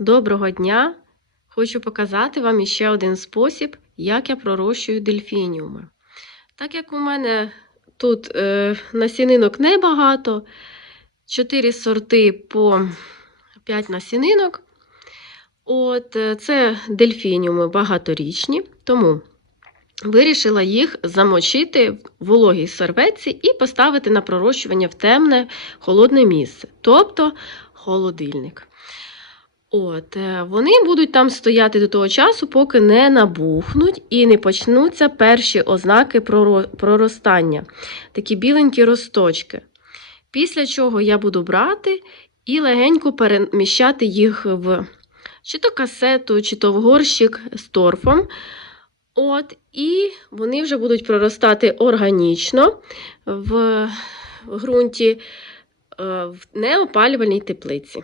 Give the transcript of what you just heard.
Доброго дня! Хочу показати вам іще один спосіб, як я пророщую дельфініуми. Так як у мене тут е, насінинок небагато, 4 сорти по 5 насінинок. От, е, це дельфініуми багаторічні, тому вирішила їх замочити в вологій серветці і поставити на пророщування в темне холодне місце, тобто холодильник. От, е, вони будуть там стояти до того часу, поки не набухнуть і не почнуться перші ознаки проростання, такі біленькі росточки. Після чого я буду брати і легенько переміщати їх в чи то касету, чи то в горщик з торфом. От, і вони вже будуть проростати органічно в ґрунті е, в неопалювальній теплиці.